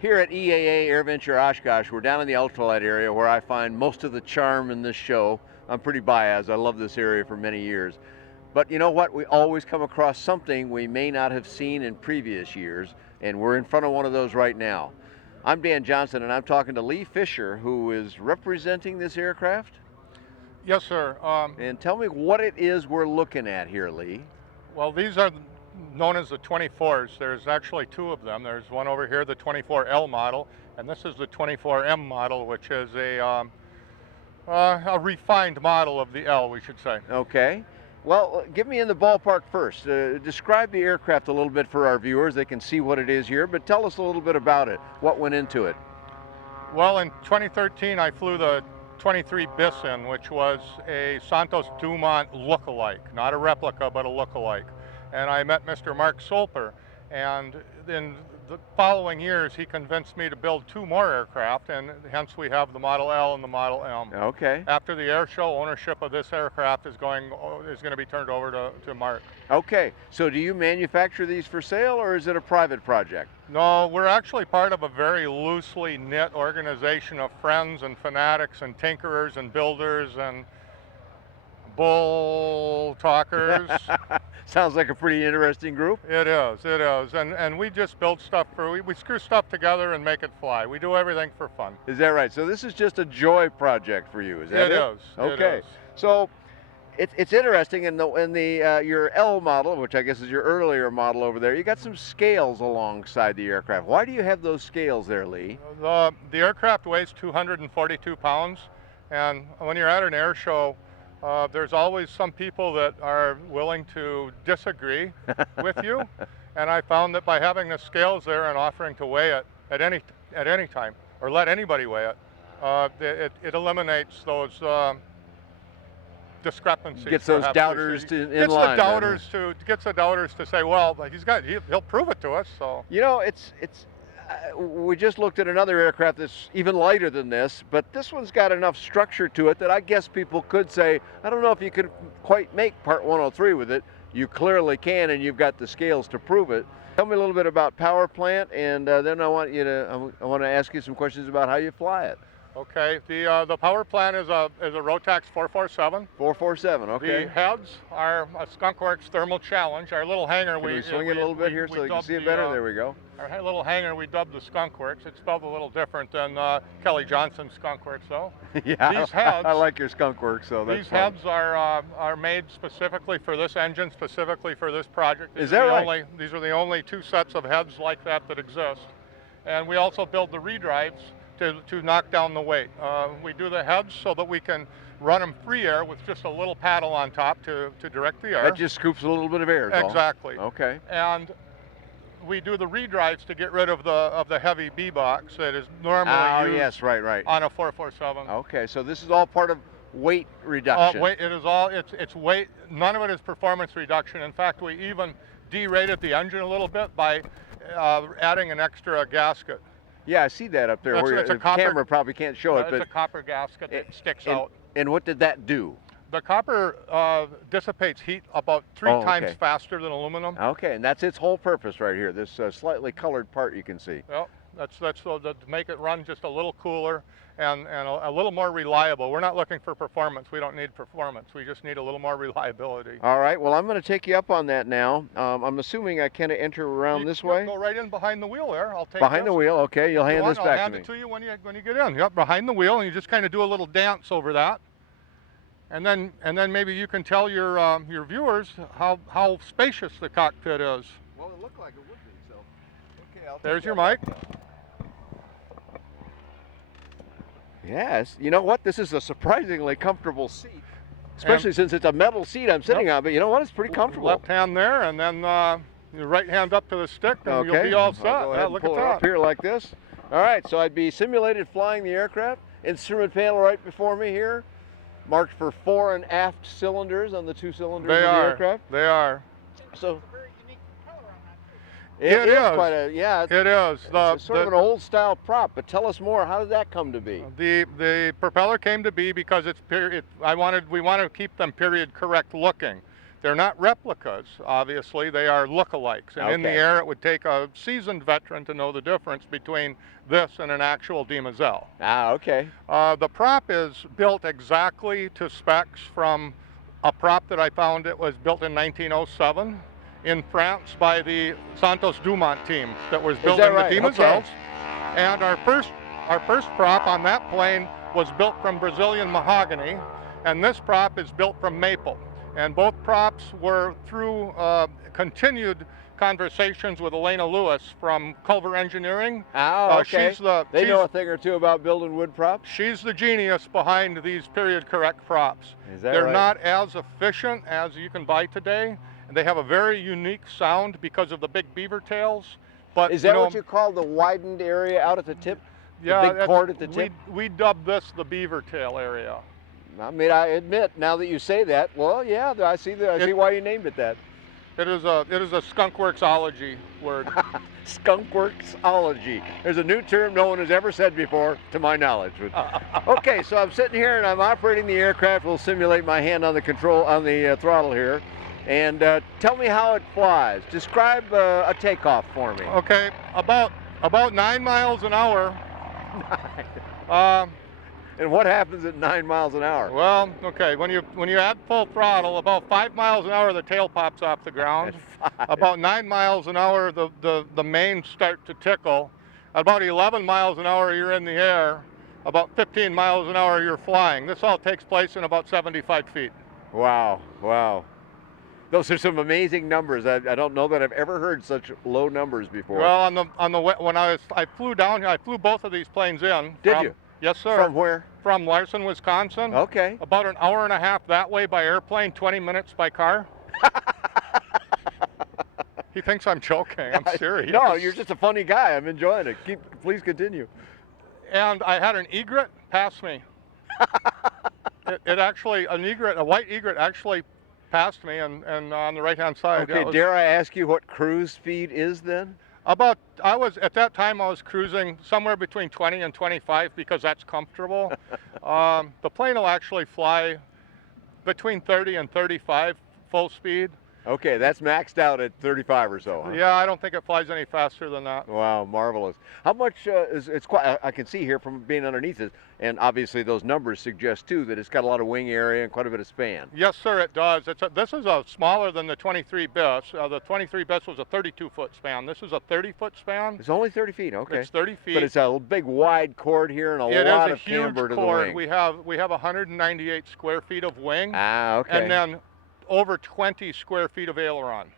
Here at EAA AirVenture Oshkosh, we're down in the ultralight area where I find most of the charm in this show. I'm pretty biased. I love this area for many years. But you know what? We always come across something we may not have seen in previous years, and we're in front of one of those right now. I'm Dan Johnson, and I'm talking to Lee Fisher, who is representing this aircraft. Yes, sir. And tell me what it is we're looking at here, Lee. Well, these are known as the 24s. There's actually two of them. There's one over here, the 24L model, and this is the 24M model, which is a refined model of the L, we should say. Okay. Well, give me in the ballpark first. Describe the aircraft a little bit for our viewers. They can see what it is here, but tell us a little bit about it. What went into it? Well, in 2013, I flew the 23 Bisson, which was a Santos Dumont look-alike, not a replica, but a look-alike. And I met Mr. Mark Solper, and in the following years, he convinced me to build two more aircraft, and hence we have the Model L and the Model M. Okay. After the air show, ownership of this aircraft is going to be turned over to Mark. Okay. So do you manufacture these for sale, or is it a private project? No, we're actually part of a very loosely knit organization of friends and fanatics and tinkerers and builders and bull talkers. Sounds like a pretty interesting group. It is, and we just build stuff we screw stuff together and make it fly. We do everything for fun. Is that right? So this is just a joy project for you, is that it? It is. Okay. It is. So it's interesting in the your L model, which I guess is your earlier model over there, you got some scales alongside the aircraft. Why do you have those scales there, Lee? The aircraft weighs 242 pounds, and when you're at an air show, there's always some people that are willing to disagree with you, and I found that by having the scales there and offering to weigh it at any time, or let anybody weigh it, it eliminates those discrepancies. Gets those doubters in line. Gets the doubters to say, well, he'll prove it to us. So you know, we just looked at another aircraft that's even lighter than this, but this one's got enough structure to it that I guess people could say, I don't know if you can quite make Part 103 with it. You clearly can, and you've got the scales to prove it. Tell me a little bit about power plant, and then I want to ask you some questions about how you fly it. Okay, the power plant is a Rotax 447. 447, okay. The heads are a Skonkwerks Thermal Challenge. Our little hangar, Can we swing it a little bit here so you can see it better? There we go. Our little hangar we dubbed the Skonkwerks. It's spelled a little different than Kelly Johnson's Skonkwerks, though. Yeah, these heads, I like your Skonkwerks, so that's these heads are made specifically for this engine, specifically for this project. Is that right? These are the only two sets of heads like that exist. And we also build the redrives to knock down the weight. We do the heads so that we can run them free air with just a little paddle on top to direct the air. That just scoops a little bit of air. Exactly. Okay. And we do the redrives to get rid of the heavy B box that is normally used right. on a 447. Okay, so this is all part of weight reduction. It is all it's weight. None of it is performance reduction. In fact, we even derated the engine a little bit by adding an extra gasket. Yeah, I see that up there. The camera probably can't show it, but it's a copper gasket that sticks out. And what did that do? The copper dissipates heat about three times faster than aluminum. Okay, and that's its whole purpose right here. This slightly colored part you can see. Well, that's to make it run just a little cooler and a little more reliable. We're not looking for performance. We don't need performance. We just need a little more reliability. All right. Well, I'm going to take you up on that now. I'm assuming I kind of enter around this way. Go right in behind the wheel there. I'll take behind the wheel. Okay, you'll hand this back to me. I'll hand it to you when you get in. Yep, behind the wheel, and you just kind of do a little dance over that. And then maybe you can tell your viewers how spacious the cockpit is. Well, it looked like it would be, so. Okay, there's your mic. Yes. You know what? This is a surprisingly comfortable seat, especially since it's a metal seat I'm sitting on. But you know what? It's pretty comfortable. Left hand there, and then your right hand up to the stick, and you'll be all set. Yeah, look at that. Up here like this. All right. So I'd be simulated flying the aircraft. Instrument panel right before me here, marked for fore and aft cylinders on the two cylinders of the aircraft. They are. So it is quite a It is. It's sort of an old style prop, but tell us more. How did that come to be? The propeller came to be because it's period. We wanted to keep them period correct looking. They're not replicas, obviously. They are lookalikes. And in the Okay. air, it would take a seasoned veteran to know the difference between this and an actual Demoiselle. Ah, okay. The prop is built exactly to specs from a prop that I found. It was built in 1907 in France by the Santos Dumont team that was building right? the Demoiselles. Okay. And our first prop on that plane was built from Brazilian mahogany, and this prop is built from maple. And both props were through continued conversations with Elena Lewis from Culver Engineering. Oh, okay. They know a thing or two about building wood props? She's the genius behind these period correct props. Is that They're right? not as efficient as you can buy today, and they have a very unique sound because of the big beaver tails. But Is that what you call the widened area out at the tip? Yeah, the big cord at the tip? We dubbed this the beaver tail area. I mean, I admit, now that you say that, well, yeah, I see why you named it that. It is a skunkworksology word. Skunkworksology. There's a new term no one has ever said before, to my knowledge. Okay, so I'm sitting here and I'm operating the aircraft. We'll simulate my hand on the throttle here, and tell me how it flies. Describe a takeoff for me. Okay, about 9 miles an hour. And what happens at 9 miles an hour? Well, okay, when you add full throttle, about 5 miles an hour the tail pops off the ground. About 9 miles an hour the mains start to tickle. About 11 miles an hour you're in the air. About 15 miles an hour you're flying. This all takes place in about 75 feet. Wow, wow. Those are some amazing numbers. I don't know that I've ever heard such low numbers before. Well, when I flew down here, I flew both of these planes in. Did you? Yes, sir. From where? From Larson, Wisconsin. Okay. About an hour and a half that way by airplane, 20 minutes by car. He thinks I'm joking. I'm serious. No, you're just a funny guy. I'm enjoying it. Please continue. And I had an egret pass me. A white egret actually passed me and on the right-hand side. Okay, dare I ask you what cruise speed is then? At that time I was cruising somewhere between 20 and 25 because that's comfortable. The plane will actually fly between 30 and 35 full speed. Okay, that's maxed out at 35 or so, huh? Yeah, I don't think it flies any faster than that. Wow, marvelous. How much it's quite, I can see here from being underneath it, and obviously those numbers suggest too that it's got a lot of wing area and quite a bit of span. Yes, sir, it does. This is smaller than the 23 bis. The 23 bis was a 32-foot span. This is a 30-foot span. It's only 30 feet, okay. It's 30 feet. But it's a big wide chord here and a lot of camber to the wing. It is a huge chord. We have 198 square feet of wing. Ah, okay. And then over 20 square feet of aileron.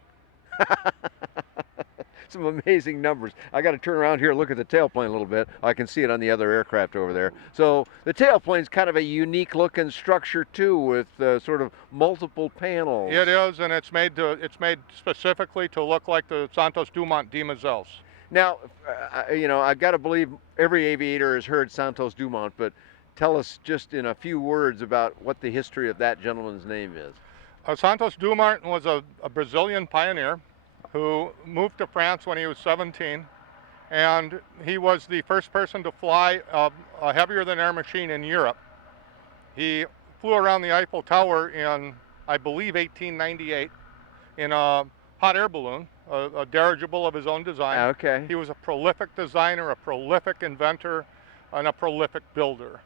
Some amazing numbers. I got to turn around here and look at the tailplane a little bit. I can see it on the other aircraft over there. So the tailplane's kind of a unique looking structure too, with sort of multiple panels. It is, and it's made specifically to look like the Santos Dumont Demoiselles. Now, I got to believe every aviator has heard Santos Dumont, but tell us just in a few words about what the history of that gentleman's name is. Santos Dumont was a Brazilian pioneer who moved to France when he was 17, and he was the first person to fly a heavier-than-air machine in Europe. He flew around the Eiffel Tower in, I believe, 1898 in a hot air balloon, a dirigible of his own design. Okay. He was a prolific designer, a prolific inventor, and a prolific builder.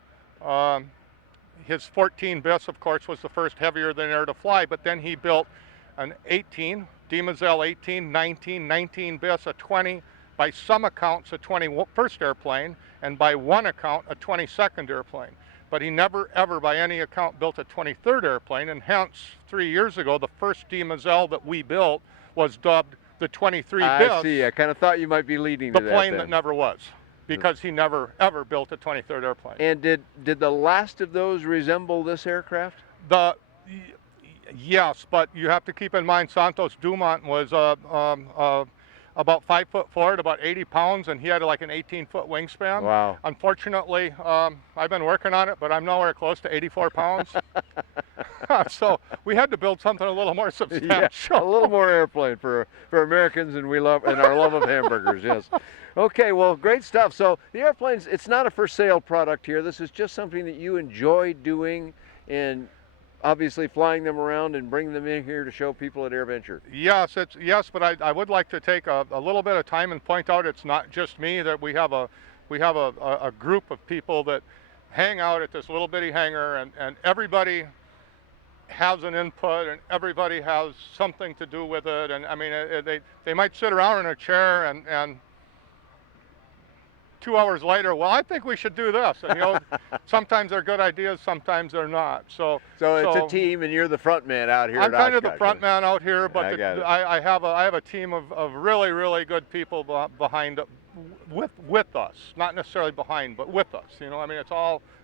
His 14 bis, of course, was the first heavier than air to fly, but then he built an 18, Demoiselle 18, 19, 19 bis, a 20, by some accounts a 21st airplane, and by one account a 22nd airplane. But he never ever by any account built a 23rd airplane, and hence 3 years ago the first Demoiselle that we built was dubbed the 23 bis. I see, I kind of thought you might be leading to that. The plane that never was. Because he never ever built a 23rd airplane. And did the last of those resemble this aircraft? Yes, but you have to keep in mind Santos Dumont was about 5'4" at about 80 pounds, and he had like an 18-foot wingspan. Wow. Unfortunately, I've been working on it, but I'm nowhere close to 84 pounds. So we had to build something a little more substantial. Yeah, a little more airplane for Americans, and our love of hamburgers. Yes. Okay, well, great stuff. So the airplanes, it's not a for sale product here. This is just something that you enjoy doing, and obviously flying them around and bringing them in here to show people at AirVenture. Yes, but I would like to take a little bit of time and point out it's not just me, that we have a group of people that hang out at this little bitty hangar, and everybody has an input and everybody has something to do with it. And I mean, they might sit around in a chair and 2 hours later, well, I think we should do this. And, you know, sometimes they're good ideas, sometimes they're not. So it's a team, and you're the front man out here. I'm kind of the front man out here, but I have a team of really good people behind, with us, not necessarily behind, but with us. You know, I mean,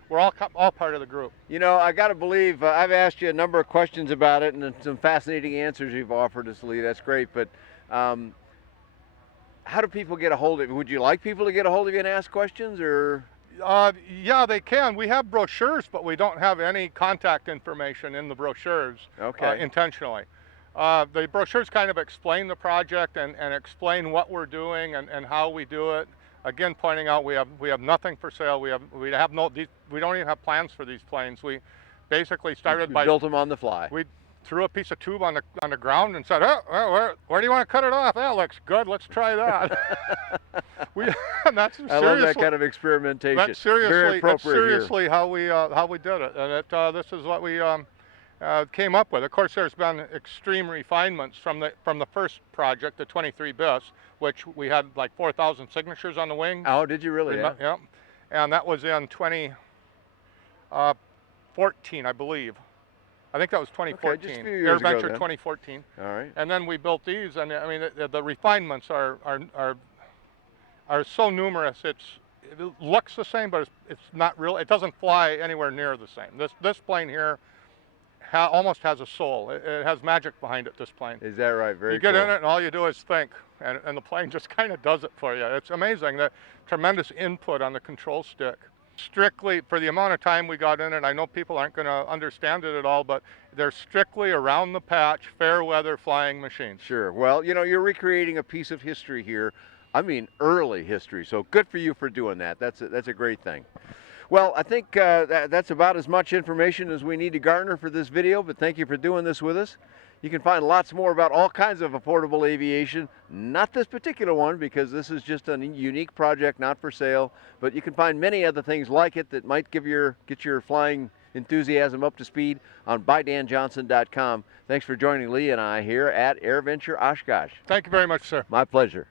we're all part of the group. You know, I got to believe I've asked you a number of questions about it, and some fascinating answers you've offered us, Lee. That's great, but. How do people get a hold of you? Would you like people to get a hold of you and ask questions, or? Yeah, they can. We have brochures, but we don't have any contact information in the brochures. Okay. Intentionally. The brochures kind of explain the project and explain what we're doing and how we do it. Again, pointing out we have nothing for sale. We don't even have plans for these planes. We basically started by built them on the fly. We threw a piece of tube on the ground and said, oh, where do you want to cut it off? That looks good. Let's try that. I love that kind of experimentation. That's seriously how we did it, and this is what we came up with. Of course, there's been extreme refinements from the first project, the 23 bis, which we had like 4,000 signatures on the wing. Oh, did you really? Yeah. Yeah. And that was in 2014, I believe. I think that was 2014. Okay, just a few years ago, AirVenture then. 2014. All right. And then we built these, and I mean the refinements are so numerous. It looks the same, but it's not real. It doesn't fly anywhere near the same. This plane here almost has a soul. It has magic behind it. This plane. Is that right? Very. You get in it, and all you do is think, and the plane just kind of does it for you. It's amazing. The tremendous input on the control stick. Strictly for the amount of time we got in it, I know people aren't going to understand it at all, but they're strictly around the patch, fair weather flying machines. Sure. Well, you know, you're recreating a piece of history here. I mean, early history. So good for you for doing that. That's a great thing. Well, I think that's about as much information as we need to garner for this video, but thank you for doing this with us. You can find lots more about all kinds of affordable aviation, not this particular one because this is just a unique project, not for sale, but you can find many other things like it that might get your flying enthusiasm up to speed on ByDanJohnson.com. Thanks for joining Lee and I here at AirVenture Oshkosh. Thank you very much, sir. My pleasure.